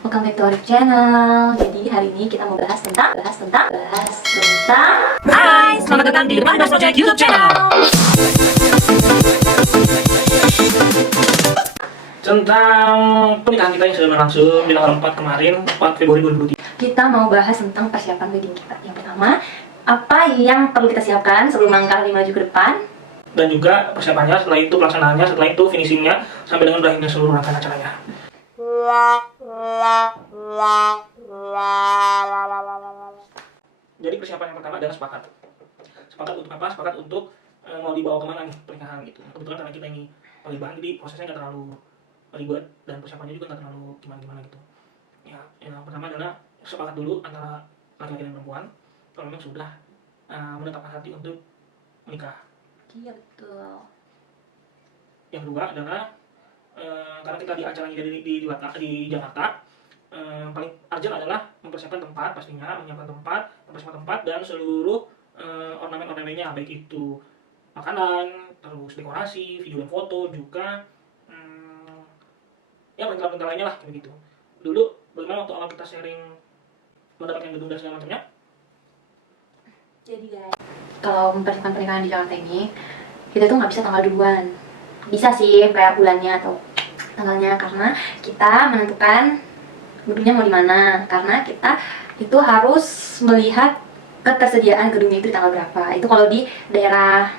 Welcome back to our channel. Jadi hari ini kita mau bahas tentang Hai, selamat datang di Depan Bas Project YouTube channel. Tentang pernikahan kita yang sudah berlangsung di tanggal 4 kemarin, 4 Februari 2023. kita mau bahas tentang persiapan wedding kita. Yang pertama, apa yang perlu kita siapkan sebelum langkah 5 maju ke depan? Dan juga persiapannya, setelah itu pelaksanaannya, setelah itu finishingnya, sampai dengan berakhirnya seluruh rangkaian acaranya. Jadi persiapan yang pertama adalah sepakat. Sepakat untuk apa? Sepakat untuk mau dibawa kemana nih pernikahan gitu. Kebetulan karena kita ini paguyuban, jadi prosesnya nggak terlalu ribet dan persiapannya juga nggak terlalu gimana-gimana gitu. Ya, yang pertama adalah sepakat dulu antara laki-laki dan perempuan kalau memang sudah menetapkan hati untuk menikah. Iya betul. Yang kedua adalah karena kita di acaranya di Jakarta, paling urgent adalah mempersiapkan tempat, pastinya menyiapkan tempat, mempersiapkan tempat dan seluruh ornamen-ornamennya, baik itu makanan, terus dekorasi, video dan foto, juga ya perlengkapan lainnya lah kayak gitu. Dulu bagaimana waktu awal kita sharing mendapatkan gedung dan segala macamnya? Jadi guys, kalau mempersiapkan pernikahan di Jakarta ini, kita tuh nggak bisa tanggal duluan. Bisa sih kayak bulannya atau tanggalnya, karena kita menentukan gedungnya mau di mana. Karena kita itu harus melihat ketersediaan gedungnya itu di tanggal berapa. Itu kalau di daerah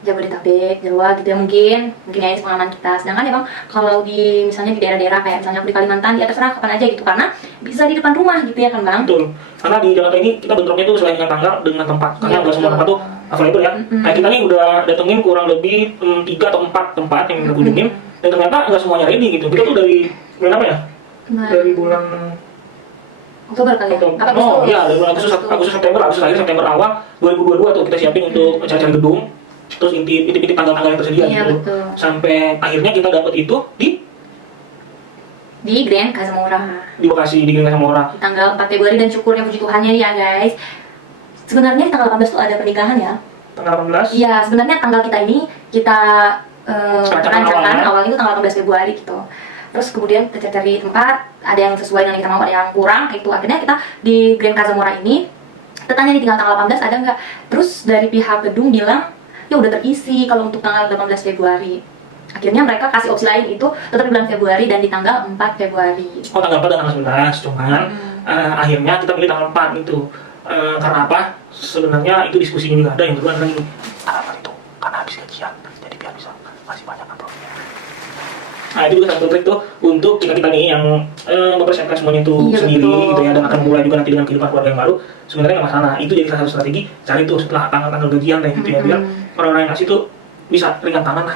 Jabodetabek, Jawa gitu ya, mungkin ya ini pengalaman kita. Sedangkan ya bang, kalau di misalnya di daerah-daerah kayak misalnya di Kalimantan, ya terserah kapan aja gitu, karena bisa di depan rumah gitu ya kan bang. Betul, karena di Jakarta ini kita bentroknya tuh selain dengan tanggal, dengan tempat. Karena nggak semua tempat tuh available ya. Nah kita nih udah datengin kurang lebih 3 atau 4 tempat yang kita kunjungin, dan ternyata nggak semuanya ready gitu. Kita tuh dari bulan apa ya? Dari bulan Oktober kali ya? Oh iya, dari bulan Agustus September awal 2022 tuh kita siapin untuk cari-cari gedung, terus intip tanggal-tanggal yang tersedia gitu. Betul. Sampai akhirnya kita dapat itu di Grand Kazamora di Bekasi, di Grand Kazamora di tanggal 4 Februari, dan syukurnya puji Tuhannya ya guys. Sebenarnya di tanggal 18 tuh ada pernikahan ya. tanggal 18. Iya, sebenarnya tanggal kita ini kita rancangkan awal itu tanggal 18 Februari gitu. Terus kemudian kita cari tempat, ada yang sesuai dengan kita mau, ada yang kurang kayak gitu. Akhirnya kita di Grand Kazamora ini tertanya nih tinggal tanggal 18 ada nggak. Terus dari pihak gedung bilang ya udah terisi kalau untuk tanggal 18 Februari. Akhirnya mereka kasih opsi lain, itu tetap di bulan Februari dan di tanggal 4 Februari. Oh, tanggal 4 dan tanggal 19, cuman akhirnya kita pilih tanggal 4 itu. Karena apa? Sebenarnya itu diskusinya juga ada, yang kedua adalah ini. Tanggal 4 itu karena habis gajian, jadi biar bisa masih banyak uploadnya. Nah itu juga satu trik tuh untuk kita nih yang mempersiapkan semuanya itu sendiri betul. Gitu ya, dan akan mulai juga nanti dengan kehidupan keluarga yang baru. Sebenarnya nggak masalah, itu jadi salah satu strategi, cari tuh setelah tanggal gajian deh gitu ya, biar orang-orang yang ngasih tuh bisa ringan tangan lah.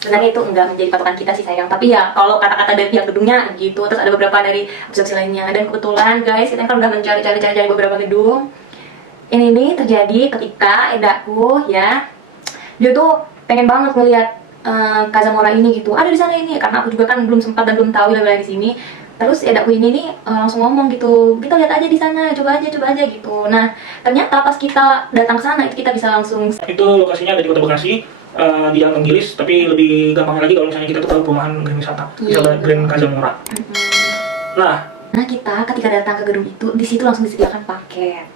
Sebenarnya itu enggak menjadi patokan kita sih sayang, tapi ya kalau kata-kata dari pihak gedungnya gitu, terus ada beberapa dari opsi lainnya. Dan kebetulan guys, kita kan udah mencari beberapa gedung. Ini terjadi ketika Edaku ya, dia tuh pengen banget ngeliat Kazamora ini gitu, ada di sana ini, karena aku juga kan belum sempat dan belum tahu wilayah di sini. Terus Edaku ini nih langsung ngomong gitu, kita lihat aja di sana, coba aja gitu. Nah ternyata pas kita datang ke sana itu kita bisa langsung. Itu lokasinya ada di Kota Bekasi, di Jalan Tenggilis, tapi lebih gampang lagi kalau misalnya kita tuh tahu perumahan Grand Wisata, Grand Kazamora. Nah kita ketika datang ke gedung itu, di situ langsung disediakan paket.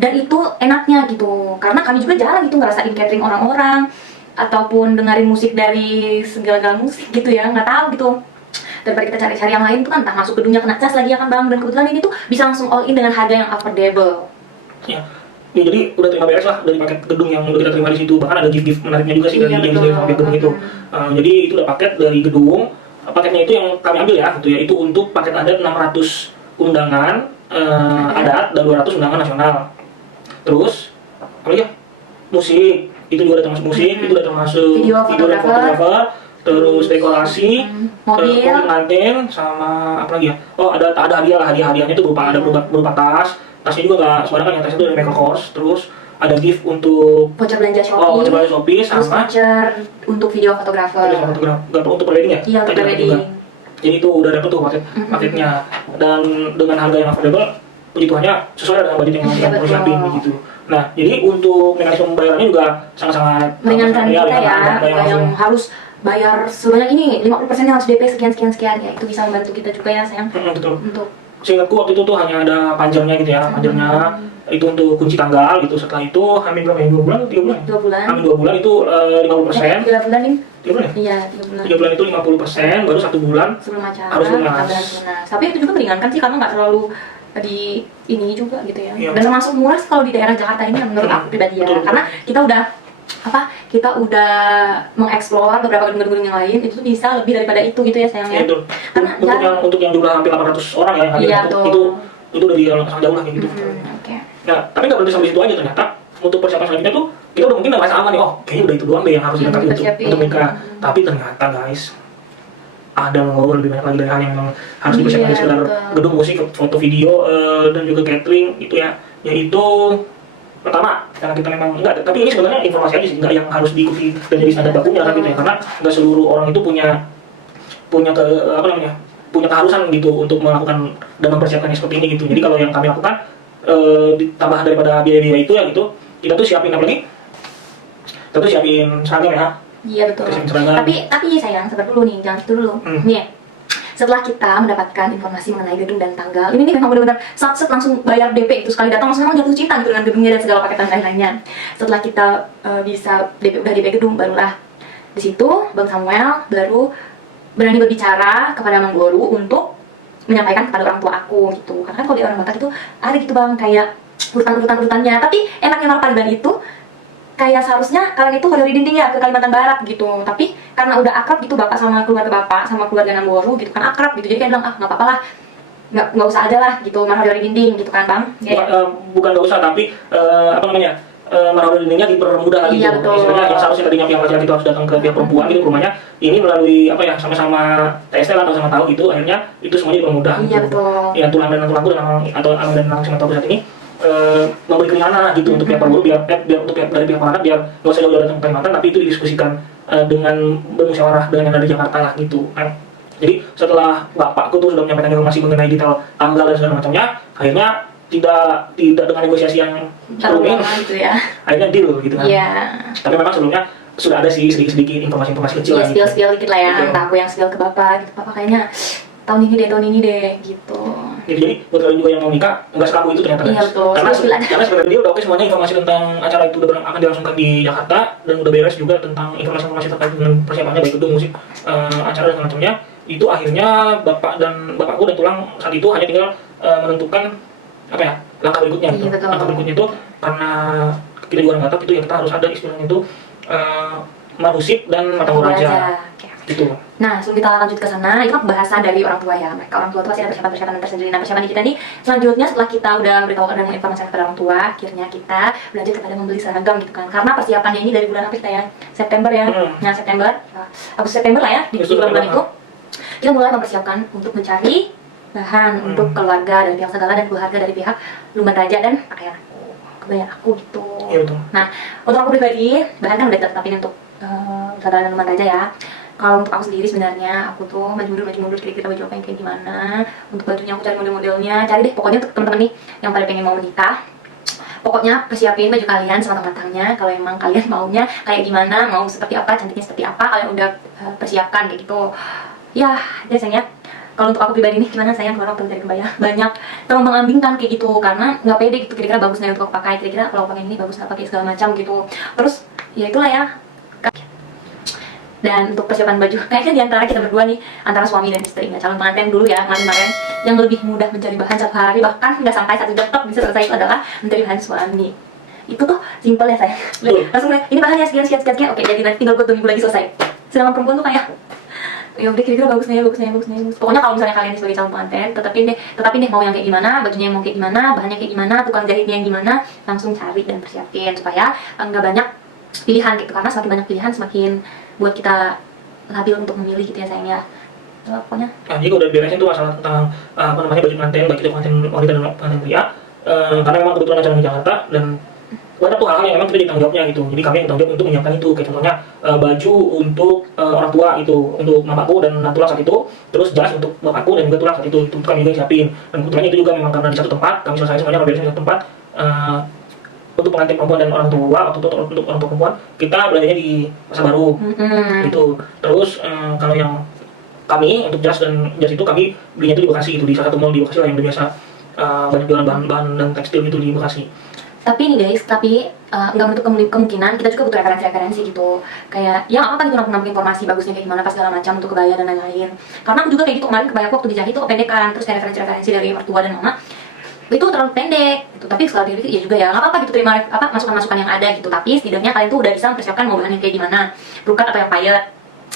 Dan itu enaknya gitu, karena kami juga jarang gitu ngerasain catering orang-orang ataupun dengerin musik dari segala musik gitu ya, nggak tahu gitu. Daripada kita cari-cari yang lain tuh kan, entah masuk gedungnya kena cas lagi ya kan bang. Dan kebetulan ini tuh bisa langsung all in dengan harga yang affordable. Ya, jadi udah terima beres lah dari paket gedung yang udah kita terima di situ. Bahkan ada gift menariknya juga sih dari yang paket gedung itu. Jadi itu udah paket dari gedung. Paketnya itu yang kami ambil ya, gitu ya. Itu untuk paket adat 600 undangan adat dan 200 undangan nasional. Terus apa lagi ya? Musik, itu juga ada termasuk musik, itu udah termasuk video fotografer, terus dekorasi, mobil pengantin, sama apa lagi ya? Oh ada hadiahnya itu berupa tasnya juga nggak sembarangan ya, tasnya itu dari Michael Kors. Terus ada gift untuk voucher belanja Shopee, sama voucher untuk video fotografer. Nggak untuk prewedding ya? Iya, untuk prewedding. Jadi itu udah dapet tuh paketnya, dan dengan harga yang affordable, puji Tuhannya sesuai dengan budget yang perlu siapin gitu. Nah, jadi untuk mekanisme pembayarannya juga sangat-sangat meringankan kita ya, yang harus bayar sebanyak ini, 50% yang harus DP sekian ya itu bisa membantu kita juga ya sayang Betul. untuk Seingatku waktu itu tuh hanya ada panjangnya gitu ya, panjangnya itu untuk kunci tanggal gitu. Setelah itu hamil berapa ya? 2 bulan, 3 bulan? 2 bulan. Hamil 2 bulan itu 50%. 3 bulan nih. 3 bulan ya? Iya, 3 bulan. 3 bulan itu 50%, baru 1 bulan Sebelum acara harus lunas. lunas. Tapi itu juga meringankan sih karena nggak terlalu di ini juga gitu ya. Iya. Dan termasuk murah sih kalau di daerah Jakarta ini menurut aku pribadi ya. Betul. Karena kita udah mengeksplor beberapa gedung-gedung yang lain itu bisa lebih daripada itu gitu ya sayangnya. Itu Karena untuk yang jumlah hampir 800 orang ya, Iya, itu udah di sangat jauh lah kayak gitu. Oke. Nah, tapi nggak berhenti sampai situ aja ternyata. Untuk persiapan selanjutnya tuh kita udah mungkin udah merasa aman nih, oh kayaknya udah itu doang deh yang harus dilengkapi untuk nikah. Tapi ternyata guys, ada ngobrol lebih banyak lagi dari hal yang memang harus dipersiapkan Iya, di sekedar betul. gedung musik, foto video, dan juga catering itu ya, yaitu pertama karena kita memang enggak, tapi ini sebenarnya informasi aja sih, enggak yang harus diikuti dan jadi standar bakunya kan gitu ya, karena enggak seluruh orang itu punya punya keharusan gitu untuk melakukan dan mempersiapkannya seperti ini gitu. Jadi kalau yang kami lakukan ditambah daripada biaya-biaya itu ya gitu, kita tuh siapin apa lagi? Kita tuh siapin seragam ya. Iya betul. Kita siapin seragam. Tapi sayang, sabar dulu nih, jangan gitu dulu. Nih ya. Setelah kita mendapatkan informasi mengenai gedung dan tanggal, ini nih memang benar-benar set langsung bayar DP itu sekali datang langsung memang jatuh cinta gitu dengan gedungnya dan segala paketan lain-lainnya. Setelah kita bisa DP gedung, barulah di situ Bang Samuel baru berani berbicara kepada Mang Boru untuk menyampaikan kepada orang tua aku gitu. Karena kan kalau di orang Batak itu ada gitu Bang kayak urutan-urutannya. Tapi enaknya malah Paliban itu kayak seharusnya kalian itu dari dinding ya ke Kalimantan Barat gitu, tapi karena udah akrab gitu bapak sama keluarga Namboru gitu kan akrab gitu, jadi kayak bilang nggak apa-apa lah, nggak usah ada lah gitu, marah dari dinding gitu kan Bang. Bukan nggak usah, tapi marah dari dindingnya dipermudah lagi Iya, gitu. betul. Istilahnya yang seharusnya tadinya pihak laki-laki itu harus datang ke pihak perempuan gitu ke rumahnya, ini melalui sama-sama TST lah atau sama tahu gitu, akhirnya itu semuanya dipermudah. Iya, gitu. betul. Ya tulang dan tulangku atau alam dan langsung tahu saat ini memberi keringanan lah gitu untuk pihak perempuan, biar untuk dari pihak peranat biar nggak usah jauh-jauh datang ke Kalimantan, tapi itu didiskusikan dengan bermusyawarah dengan yang ada di Jakarta lah gitu kan. Jadi setelah bapakku tuh sudah menyampaikan informasi mengenai detail tanggal dan segala macamnya, akhirnya tidak dengan negosiasi yang rumit gitu ya. akhirnya deal gitu kan. Iya. Tapi memang sebelumnya sudah ada sih sedikit informasi kecil Iya, lah gitu. spill dikit lah ya, Gitu. entah aku yang spill ke bapak gitu, bapak kayaknya tahun ini deh gitu. Jadi buat kalian juga yang mau nikah nggak selalu itu ternyata. Iya, betul. Karena Spill aja. sebenarnya dia udah oke semuanya, informasi tentang acara itu udah akan dilangsungkan di Jakarta dan udah beres juga tentang informasi terkait dengan persiapannya baik gedung musik, acara dan macamnya. Itu akhirnya bapakku dan tulang saat itu hanya tinggal menentukan apa ya langkah berikutnya gitu. Iya, betul. Langkah berikutnya itu karena kita juga orang Batak itu ya kita harus ada istilahnya itu marusip dan matang raja Oke. gitu. Nah, sebelum kita lanjut ke sana, itu kan pembahasan dari orang tua ya. Mereka orang tua itu pasti ada persiapan tersendiri. Nah, persiapan kita nih selanjutnya setelah kita udah memberitahukan dan menginformasikan kepada orang tua, akhirnya kita berlanjut kepada membeli seragam gitu kan. Karena persiapannya ini dari bulan apa kita ya? September ya. Nah, Agustus September lah ya di bulan-bulan itu. Kita mulai mempersiapkan untuk mencari bahan untuk keluarga dari pihak Segala dan keluarga dari pihak Lumban Raja dan pakaian kebaya aku gitu. Iya, betul. Nah, untuk aku pribadi, bahan kan udah tetapin untuk Segala dan Lumban Raja ya. Kalau untuk aku sendiri sebenarnya aku tuh maju mundur kira-kira baju apa yang kayak gimana. Untuk bajunya aku cari model-modelnya, cari deh pokoknya untuk teman-teman nih yang pada pengen mau menikah. Pokoknya persiapin baju kalian sematang-matangnya. Kalau emang kalian maunya kayak gimana, mau seperti apa, cantiknya seperti apa, kalian udah persiapkan kayak gitu. Ya, biasanya kalau untuk aku pribadi nih gimana sayang kalau waktu dari kebaya banyak terombang-ambingkan kayak gitu karena nggak pede gitu, kira-kira bagus nggak untuk aku pakai, kira-kira kalau aku pakai ini bagus nggak pakai segala macam gitu. Terus ya itulah ya. Dan untuk persiapan baju, kayaknya di antara kita berdua nih, antara suami dan istri, nggak calon pengantin dulu ya, kemarin yang lebih mudah mencari bahan satu hari, bahkan nggak sampai 1 jam tok bisa selesai itu adalah mencari bahan suami. Itu tuh simple ya saya. Langsung ini bahannya sekian, oke jadi nanti tinggal buat 2 minggu lagi selesai. Sedangkan perempuan tuh kayak ya udah kira-kira bagus nih. Pokoknya kalau misalnya kalian sebagai calon pengantin, tetapin deh mau yang kayak gimana, bajunya yang mau kayak gimana, bahannya kayak gimana, tukang jahitnya yang gimana, langsung cari dan persiapin supaya nggak banyak pilihan gitu, karena semakin banyak pilihan semakin buat kita labil untuk memilih gitu ya sayangnya. Pokoknya Nah, jadi udah beresin tuh masalah tentang baju pengantin baik itu pengantin wanita dan pengantin pria, karena memang kebetulan acara di Jakarta dan ada tuh hal-hal yang memang kita ditanggung jawabnya gitu. Jadi kami yang tanggung jawab untuk menyiapkan itu, kayak contohnya baju untuk orang tua itu, untuk mamaku dan tulang saat itu, terus jas untuk bapakku dan juga tulang saat itu kami juga siapin. Dan kebetulan itu juga memang karena di satu tempat, kami selesai semuanya beresin di satu tempat. untuk pengantin perempuan dan orang tua, untuk orang tua perempuan kita belanjanya di Pasar Baru gitu. Terus kalau yang kami untuk jas itu kami belinya itu di Bekasi gitu, di salah satu mall di Bekasi lah yang biasa banyak jualan bahan-bahan dan tekstil gitu di Bekasi. Tapi nih guys, nggak menutup kemungkinan kita juga butuh referensi gitu. Kayak yang apa gitu nampung informasi bagusnya kayak gimana pas segala macam untuk kebaya dan lain-lain. Karena aku juga kayak gitu kemarin kebaya aku waktu dijahit tuh pendekan, terus kayak referensi dari mertua dan mama itu terlalu pendek gitu. Tapi setelah dipikir ya juga ya nggak apa-apa gitu, terima masukan-masukan yang ada gitu. Tapi setidaknya kalian tuh udah bisa mempersiapkan mau bahannya kayak gimana, brokat atau yang payet,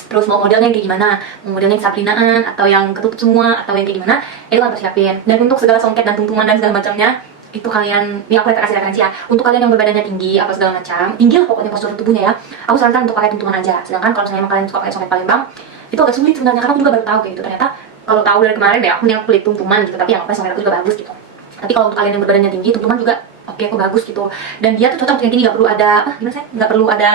terus mau modelnya kayak gimana, mau modelnya sabrinaan atau yang ketutup semua atau yang kayak gimana, itu kalian persiapin. Dan untuk segala songket dan tuntungan dan segala macamnya itu kalian, ini aku kasih referensi ya, untuk kalian yang berbadannya tinggi apa segala macam, tinggi lah pokoknya postur tubuhnya ya, aku sarankan untuk pakai tuntungan aja. Sedangkan kalau misalnya kalian suka pakai songket Palembang itu agak sulit sebenarnya, karena aku juga baru tahu kayak gitu. Ternyata kalau tahu dari kemarin deh aku nih aku beli tuntungan gitu, tapi yang pakai songket aku juga bagus gitu. Tapi kalau untuk kalian yang berbadannya tinggi, tuntungan juga oke, aku bagus gitu. Dan dia tuh cocok untuk yang tinggi, nggak perlu ada gimana sih, nggak perlu ada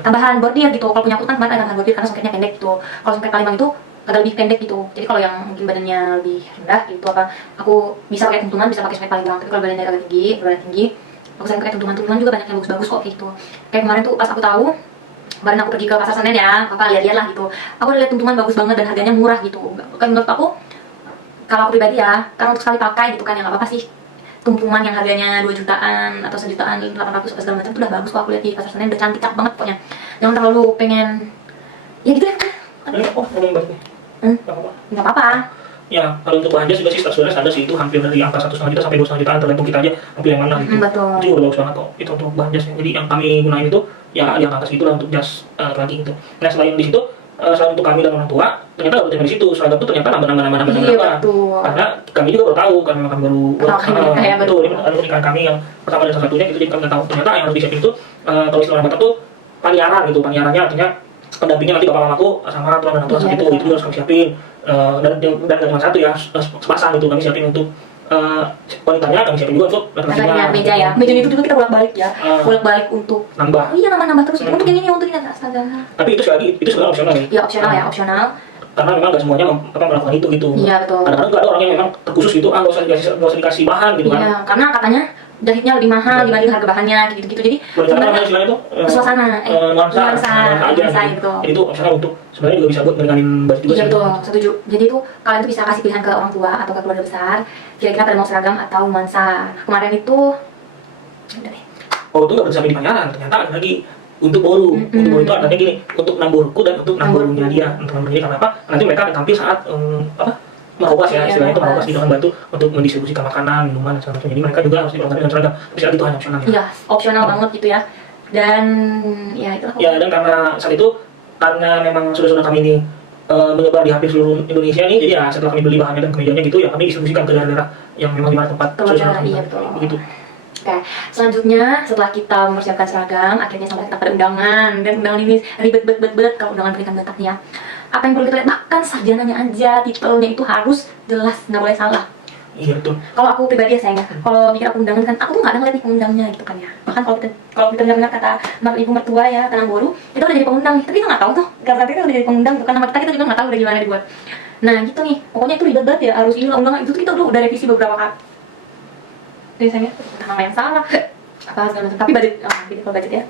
tambahan bordir gitu. Kalau punya aku kan kemarin ada tambahan bordir karena songketnya pendek gitu. Kalau songket Palembang itu agak lebih pendek gitu. Jadi kalau yang mungkin badannya lebih rendah gitu aku bisa pakai tuntungan, bisa pakai songket Palembang. Tapi kalau badannya agak tinggi, berbadan tinggi, aku sering pakai tuntungan juga banyak yang bagus-bagus kok gitu. Kayak kemarin tuh pas aku tahu, kemarin aku pergi ke Pasar Senen ya, lihat-lihat lah gitu. Aku udah lihat tuntungan bagus banget dan harganya murah gitu. Kan menurut aku, kalau aku pribadi ya, karena untuk sekali pakai gitu kan, yang apa-apa sih tuntungan yang harganya 2 jutaan atau 1 jutaan 800 apa segala macam itu udah bagus kok. Aku lihat di Pasar Senen udah cantik banget pokoknya. Jangan terlalu pengen ya gitu ya. Ngomong baik nih. Nggak apa-apa. Ya, kalau untuk bahan jas juga sih sebenarnya ada sih, itu hampir dari angka 1,5 juta sampai 2,5 jutaan, tergantung kita aja ambil yang mana gitu. Betul. Itu udah bagus banget kok itu untuk bahan jasnya. Jadi yang kami gunain itu ya di angka segitu lah untuk jas laki gitu. Nah selain di situ, selain untuk kami dan orang tua, ternyata gak berhenti di situ. Seragam itu ternyata nambah. Iya, betul. Karena kami juga baru tahu, karena kami baru betul. Ini pernikahan kami yang pertama dan salah satunya gitu, jadi kami nggak tahu. Ternyata yang harus disiapin itu kalau istilah orang Batak tuh paniaran gitu. Paniarannya artinya pendampingnya nanti bapak mamaku sama tuan dan tuan saat itu juga harus kami siapin. Dan gak cuma satu ya, sepasang itu kami siapin untuk wanitanya, kami siapin juga untuk laki-lakinya. Meja ya, mejanya itu juga kita bolak-balik ya, bolak-balik untuk nambah. Iya, nambah terus untuk yang ini, untuk ini, astaga. Tapi itu sekali lagi, itu sebenarnya opsional ya? Iya, opsional. Karena memang gak semuanya melakukan itu gitu. Iya, betul. Kadang-kadang juga ada orang yang memang terkhusus gitu, nggak usah dikasih bahan gitu kan. Iya, karena katanya jahitnya lebih mahal dibanding harga bahannya gitu-gitu. Jadi sebenarnya itu suasana, nuansa aja gitu. Jadi itu opsional untuk sebenarnya juga bisa buat meringanin budget juga. Iya betul, setuju. Jadi tuh kalian tuh bisa kasih pilihan ke orang tua atau ke keluarga besar, kira-kira pada mau seragam atau nuansa. Kemarin itu itu nggak bisa sampai di panyaran, ternyata ada lagi untuk boru. Untuk boru itu artinya gini, untuk namborku dan untuk namborunya dia. Untuk namborunya karena apa? Nanti mereka akan tampil saat merobas ya, istilahnya itu merobas di dalam bantu untuk mendistribusikan makanan, minuman dan segala macam. Jadi mereka juga harus diperlengkapi dengan seragam. Bisa itu hanya opsional. Iya, opsional banget gitu ya. Dan ya itulah. Ya, dan karena saat itu karena memang saudara kami ini menyebar di hampir seluruh Indonesia nih, jadi ya setelah kami beli bahannya dan kemejanya gitu ya kami distribusikan ke daerah-daerah yang memang di mana tempat saudara kami. Iya betul. Begitu. Oke, selanjutnya setelah kita mempersiapkan seragam, akhirnya sampai kita pada undangan. Dan undangan ini ribet kalau undangan pernikahan Batak nih ya. Apa yang perlu kita lihat? Bahkan sarjananya aja, titelnya itu harus jelas, nggak boleh salah. Iya betul. Kalau aku pribadi ya sayang ya, kalau mikir aku undangan kan, aku tuh nggak ada ngeliat nih pengundangnya gitu kan ya. Bahkan kalau kita dengar kata ibu mertua ya, Tanang Boru, kita udah jadi pengundang. Tapi kita nggak tahu tuh, karena kita udah jadi pengundang, bukan nama kita juga nggak tahu udah gimana dibuat. Nah gitu nih, pokoknya itu ribet banget ya, harus ini undangan itu kita udah revisi beberapa kali. Biasanya nama yang salah, apa segala macam. Tapi budget, gitu kalau budget ya.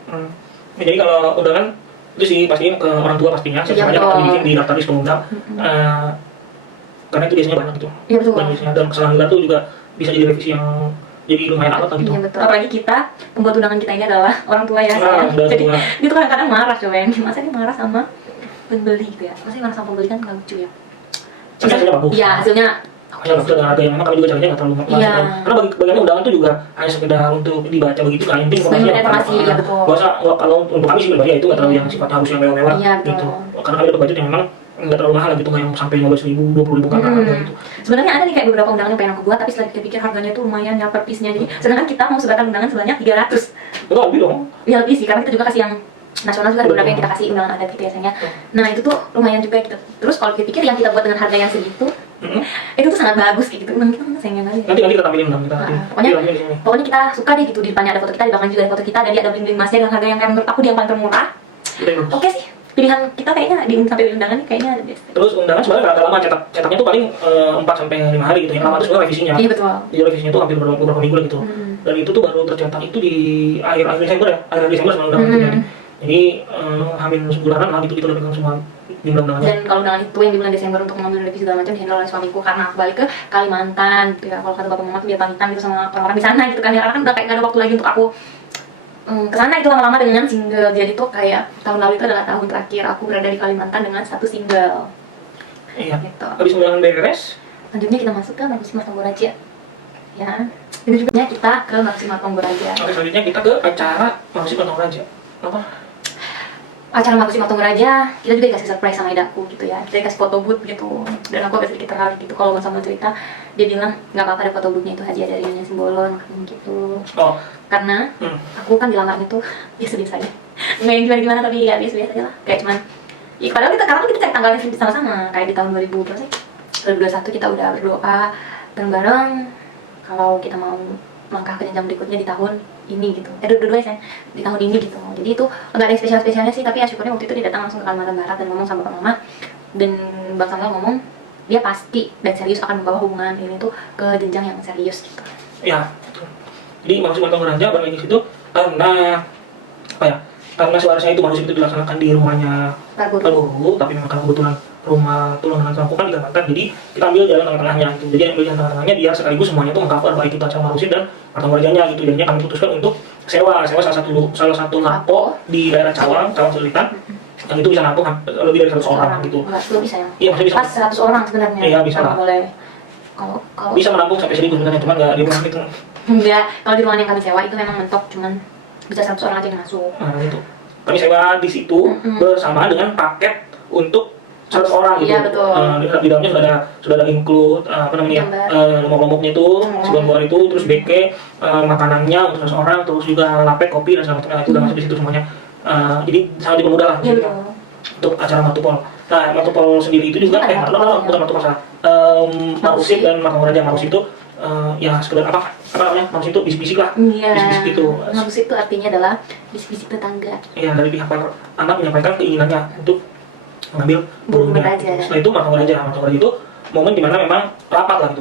Jadi kalau undangan itu sih pasti ke orang tua pastinya, semuanya akan dibikin di daftar list pengundang. Karena itu biasanya banyak gitu. Iya betul. Biasanya dan kesalahan itu juga bisa jadi revisi yang jadi lumayan alot gitu. Iya betul. Apalagi kita pembuat undangan kita ini adalah orang tua ya. Jadi itu kadang-kadang marah coba ya. Masa dia marah sama pembeli gitu ya? Masa marah sama pembeli kan nggak lucu ya? Tapi hasilnya bagus. Iya hasilnya. Hasilnya bagus dengan harga yang memang kami juga caranya nggak terlalu mahal. Iya. Karena bagiannya undangan itu juga hanya sekedar untuk dibaca begitu kan. Intinya informasi ya betul. Nggak usah, kalau untuk kami sih pribadi ya itu nggak terlalu yang sifatnya harus yang mewah-mewah gitu. Karena kami ada budget yang memang nggak terlalu mahal gitu, nggak yang sampai 15.000, 20.000 kan gitu. Sebenarnya ada nih kayak beberapa undangan yang pengen aku buat, tapi setelah pikir harganya tuh lumayan ya per piece-nya. Jadi sedangkan kita mau sebarkan undangan sebanyak 300. Itu lebih dong. Ya lebih sih, karena kita juga kasih yang nasional juga ada beberapa yang kita kasih undangan adat gitu ya sayangnya. Nah itu tuh lumayan juga gitu. Terus kalau kita pikir yang kita buat dengan harga yang segitu, itu tuh sangat bagus kayak gitu. Memang kita sayangnya kali. Nanti kita tampilin kita. Pokoknya kita suka deh gitu, di depannya ada foto kita, di belakang juga ada foto kita, dan dia ada bling-bling emasnya dengan harga yang menurut aku yang paling termurah. Oke sih. Pilihan kita kayaknya sampai undangan nih kayaknya ada deh. Terus undangan sebenarnya agak lama cetaknya tuh paling 4 sampai 5 hari gitu. Yang lama itu sebenarnya revisinya. Iya betul. Jadi revisinya tuh hampir beberapa minggu lah gitu. Dan itu tuh baru tercetak itu di akhir Desember ya, akhir Desember sebelum undangan itu jadi. Jadi hampir sebulanan lah gitu kita udah pegang semua jumlah undangannya. Dan kalau undangan itu yang di bulan Desember untuk mengambil revisi segala macam dihandle oleh suamiku karena aku balik ke Kalimantan gitu ya. Kalau kata bapak mama tuh biar pamitan gitu sama orang-orang di sana gitu kan ya, karena kan udah kayak gak ada waktu lagi untuk aku kesana itu lama-lama dengan single. Jadi tuh kayak tahun lalu itu adalah tahun terakhir aku berada di Kalimantan dengan status single. Iya. Gitu. Habis undangan beres, Selanjutnya kita masuk ke Marusi Martonggoraja. Ya. Itu juga kita ke Marusi Martonggoraja. oke selanjutnya kita ke acara Marusi Martonggoraja. Apa? Acara Marusi Martonggoraja kita juga dikasih surprise sama idaku gitu ya. Kita dikasih foto booth gitu. Dan aku agak sedikit terharu gitu kalau sama cerita. Dia bilang nggak apa-apa ada foto boothnya, itu hadiah dari Nyonya Simbolon gitu. Oh, Karena aku kan dilamarnya tuh biasa-biasa aja. Nggak yang gimana-gimana tapi ya biasa-biasa aja lah. Kayak cuman ya, padahal kita karena kita cari tanggalnya sama-sama. Kayak di tahun 2000 berapa sih? 2021 kita udah berdoa bareng-bareng kalau kita mau langkah ke jenjang berikutnya di tahun ini gitu. Dua-duanya sih di tahun ini gitu. Jadi itu nggak ada yang spesial-spesialnya sih, tapi ya syukurnya waktu itu dia datang langsung ke Kalimantan Barat dan ngomong sama bapak mama, dan Bang Samuel ngomong dia pasti dan serius akan membawa hubungan ini tuh ke jenjang yang serius gitu. ya. Jadi Marusi Martonggoraja balik lagi situ karena apa ya? Karena seharusnya itu Marusi itu dilaksanakan di rumahnya Pak Guru, tapi memang karena kebetulan rumah tulang dengan aku kan di Kalimantan, jadi kita ambil jalan tengah-tengahnya itu. Jadi ambil jalan tengah-tengahnya biar sekaligus semuanya itu mengcover baik itu acara Marusi dan Martonggorajanya gitu. Jadinya kami putuskan untuk sewa salah satu lampo di daerah Cawang Sulitan, yang itu bisa nampung lebih dari 100 orang gitu. Enggak, bisa ya? Iya maksudnya bisa. Pas 100 orang sebenarnya. Iya, bisa lah. Boleh. Kalau Bisa menampung sampai 1000 sebenarnya, cuma nggak di rumah itu. enggak, kalau di ruangan yang kami sewa itu memang mentok cuman bisa 100 orang aja yang masuk. Nah itu kami sewa di situ bersamaan dengan paket untuk 100 orang gitu. Iya, betul. Di dalamnya sudah ada include apa namanya lombok-lomboknya itu, sebuah luar itu, terus beke makanannya untuk 100 orang, terus juga lapek, kopi dan segala macamnya itu udah masuk di situ semuanya. Jadi sangat dipermudah lah Iya, gitu, betul. untuk acara Matupol. Nah Matupol sendiri itu juga bukan Matupol salah. Marusi dan Martonggoraja. Marusi itu ya sekedar apa namanya, Marusi itu bisik-bisik lah. Iya. Bisik-bisik gitu. Marusi itu artinya adalah bisik-bisik tetangga. Ya dari pihak anak menyampaikan keinginannya untuk mengambil Burung burungnya. raja. Setelah itu Martonggoraja itu momen dimana memang rapat lah gitu,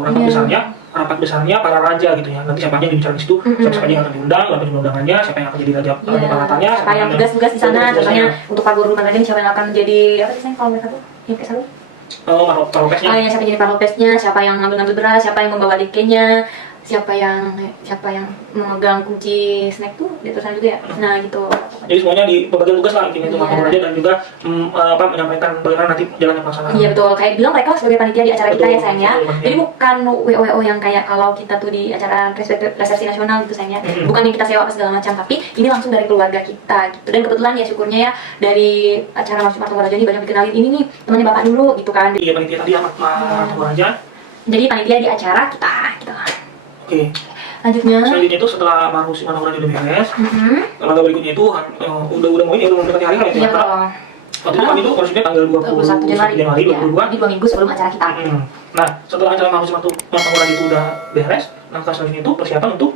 rapat besarnya para raja gitu ya. Nanti siapa aja yang dibicara di situ, siapa aja yang akan diundang, berapa jumlah undangannya, siapa yang akan jadi raja pangkatannya, Siapa yang tugas-tugas di sana, contohnya untuk Pak Guru Raja siapa yang akan jadi apa sih kalau mereka tuh? Yang kayak satu? Marlopesnya. Ya, siapa jadi Parlopesnya, siapa yang ngambil beras, siapa yang membawa dekenya, siapa yang memegang kunci snack tuh di atas sana juga ya. Nah gitu. Jadi semuanya di pembagian tugas lah intinya itu Martonggoraja, dan juga menyampaikan bagaimana nanti jalannya pelaksanaan. Iya betul, kayak bilang mereka sebagai panitia di acara kita ya sayang ya. Betul. Jadi bukan WO yang kayak kalau kita tuh di acara resepsi nasional gitu sayang ya. Bukan yang kita sewa apa segala macam, tapi ini langsung dari keluarga kita gitu. Dan kebetulan ya syukurnya ya dari acara Marusi Martonggoraja ini banyak dikenalin ini nih temannya bapak dulu gitu kan. Iya panitia tadi Martonggoraja. Jadi panitia di acara kita gitu. Oke. Lanjutnya. Selanjutnya itu setelah Marusi Martonggoraja udah beres, langkah berikutnya itu udah mau ini udah mendekati hari kan ya? Iya betul. Waktu itu kami tuh maksudnya tanggal 21 Januari. 2022. Jadi 2 minggu sebelum acara kita. Nah, setelah acara Marusi Martonggoraja itu udah beres, langkah selanjutnya itu persiapan untuk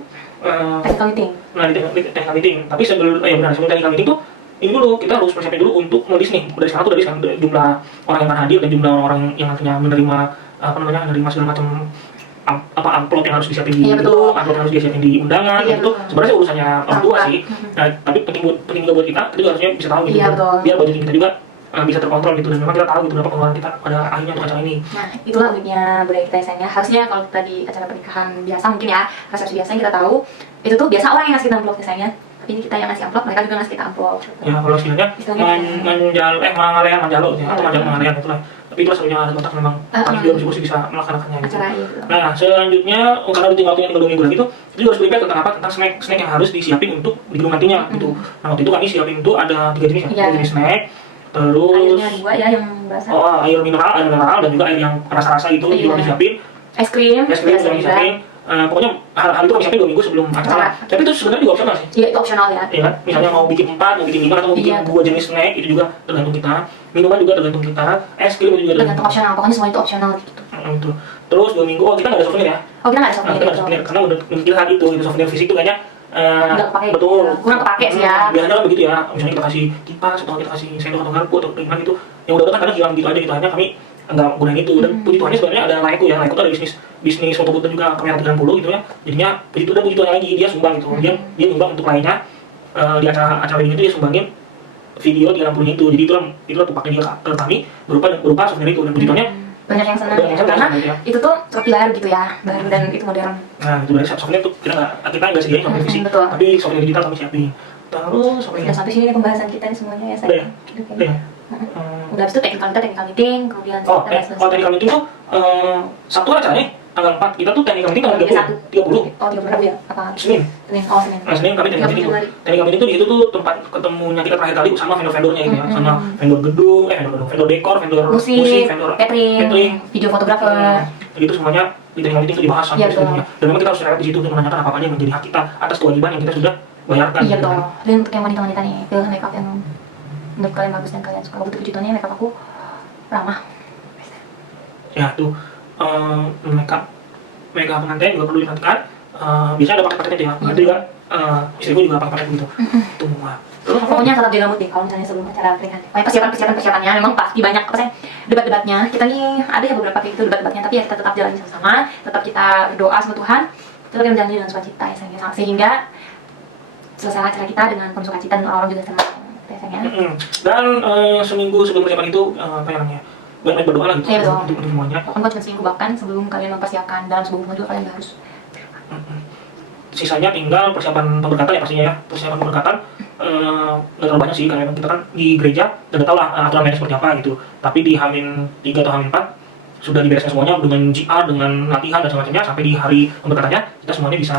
Technical meeting. nah di technical meeting. Tapi sebelum sebelum technical meeting tuh ini dulu kita harus persiapin dulu untuk nulis nih dari sekarang tuh dari sekarang jumlah orang yang akan hadir dan jumlah orang yang akhirnya menerima menerima segala macam amplop yang harus disiapin di amplop yang harus disiapin di undangan itu sebenarnya urusannya orang tua sih. Nah, tapi penting juga buat kita juga harusnya bisa tahu gitu biar budget kita juga bisa terkontrol gitu, dan memang kita tahu gitu berapa pengeluaran kita pada akhirnya untuk acara ini. Nah, itulah uniknya budaya kita sayangnya. Harusnya kalau kita di acara pernikahan biasa mungkin ya, resepsi biasa yang kita tahu itu tuh biasa orang yang ngasih kita amplop sayangnya. Tapi ini kita yang ngasih amplop, mereka juga ngasih kita amplop. Ya kalau istilahnya manjalo gitu ya, atau mangalean itulah. Tapi itu sebenarnya ada kontak memang pasti dia harus bisa melaksanakannya gitu. Nah selanjutnya karena tinggal 2 minggu lagi itu juga harus prepare tentang apa, tentang snack yang harus disiapin untuk di gedung nantinya gitu. Nah waktu itu kami siapin itu ada 3 jenis ya, 3 jenis snack. Terus airnya 2 ya yang basah. Air mineral dan juga air yang rasa-rasa gitu juga disiapin. Es krim juga disiapin. Pokoknya hal itu kami siapin 2 minggu sebelum acara. Tapi itu sebenarnya juga opsional sih. Iya itu opsional ya. Iya kan? Misalnya mau bikin 4, mau bikin 5 atau mau bikin 2 jenis snack itu juga tergantung kita. Minuman juga tergantung kita. Es krim itu juga tergantung opsional. Pokoknya semua itu opsional gitu. Itu. Terus 2 minggu kita nggak ada souvenir ya? Oh kita nggak ada souvenir. Kita nggak ada souvenir karena udah mikir saat itu souvenir fisik itu kayaknya nggak kepake. Betul. Kurang kepake sih ya. Biasanya kan begitu ya. Misalnya kita kasih kipas atau kita kasih sendok atau garpu atau gimana gitu. Yang udah kan kadang hilang gitu aja gitu. Hanya kami nggak gunain itu. Dan puji Tuhannya sebenarnya ada Laiku ya. Laiku itu ada bisnis fotoboot dan juga kamera 30 gitu ya. Jadinya puji Tuhan lagi dia sumbang gitu. Dia nyumbang untuk lainnya di acara wedding itu dia sumbangin video 30-nya itu. Jadi itulah tumpaknya dia ke kami berupa souvenir itu. Dan puji Tuhannya banyak yang senang Banyak ya, yang senang, karena ya. itu tuh seperti baru gitu ya, baru dan itu modern. nah itu dari souvenir tuh kita nggak sediain souvenir fisik, Betul. tapi souvenir digital kami siapin. Terus souvenir Udah sampai sini nih pembahasan kita nih semuanya ya udah ya? saya. Udah ya? Udah habis itu technical meeting, kemudian Oh, kita bahas-bahas. technical meeting tuh Sabtu acaranya tanggal 4, kita tuh technical meeting tanggal 30. Oh, 30 Rabu ya? Apa? Senin. Oh, Senin. Nah, Senin kami technical meeting tuh. Technical meeting tuh di itu tuh tempat ketemunya kita terakhir kali sama vendor-vendornya gitu ya. Sama vendor gedung, vendor dekor, vendor musik, vendor catering, video fotografer. Itu semuanya di technical meeting itu dibahas sampai Iya, betul. seluruhnya. Dan memang kita harus di situ untuk menanyakan apa aja yang menjadi hak kita atas kewajiban yang kita sudah bayarkan. Iya gitu betul. kan. Dan untuk yang wanita-wanita nih, pilih makeup yang menurut kalian bagus dan kalian suka. Waktu itu puji Tuhannya makeup aku ramah. Ya tuh makeup pengantin juga perlu diperhatikan. Biasanya ada paket-paket itu ya. Nanti juga istriku juga pakai paket gitu. Tuh mah. Pokoknya tetap jaga mood deh kalau misalnya sebelum acara pernikahan. Pokoknya persiapannya memang pasti banyak. Apa sih debat-debatnya? Kita nih ada ya beberapa kayak gitu debat-debatnya, tapi ya kita tetap jalani sama-sama. Tetap kita berdoa sama Tuhan. Tetap kita menjalani dengan sukacita ya sayangnya. Sehingga selesai acara kita dengan penuh sukacita dan orang-orang juga senang. Ya sayangnya. Dan seminggu sebelum persiapan itu apa yang namanya? Banyak berdoa lah gitu. Iya, betul. Untuk semuanya. Bahkan cuma seminggu, bahkan sebelum kalian mempersiapkan dalam sebuah hubungan juga kalian harus. Sisanya tinggal persiapan pemberkatan ya pastinya ya. Persiapan pemberkatan nggak terlalu banyak sih karena memang kita kan di gereja dan tahu lah aturan mainnya seperti apa gitu. Tapi di H-3 atau H-4 sudah dibereskan semuanya dengan GR, dengan latihan dan semacamnya, sampai di hari pemberkatannya kita semuanya bisa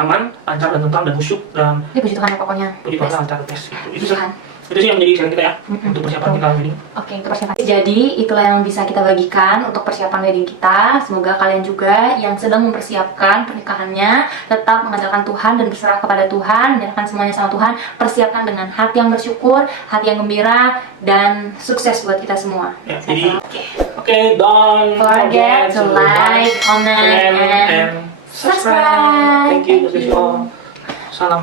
aman, lancar dan tentram dan khusyuk dan Ini puji Tuhan ya pokoknya. puji Tuhan lancar tes. Itu sih. Tuhan. Itu sih yang menjadi sharing kita ya untuk persiapan kita ini. Oke, itu persiapan. Jadi, itulah yang bisa kita bagikan untuk persiapan wedding kita. Semoga kalian juga yang sedang mempersiapkan pernikahannya tetap mengandalkan Tuhan dan berserah kepada Tuhan, menyerahkan semuanya sama Tuhan. Persiapkan dengan hati yang bersyukur, hati yang gembira, dan sukses buat kita semua. Ya, Saya jadi salam. oke, don't Forget to like, comment, and subscribe. Thank you, all. Salam.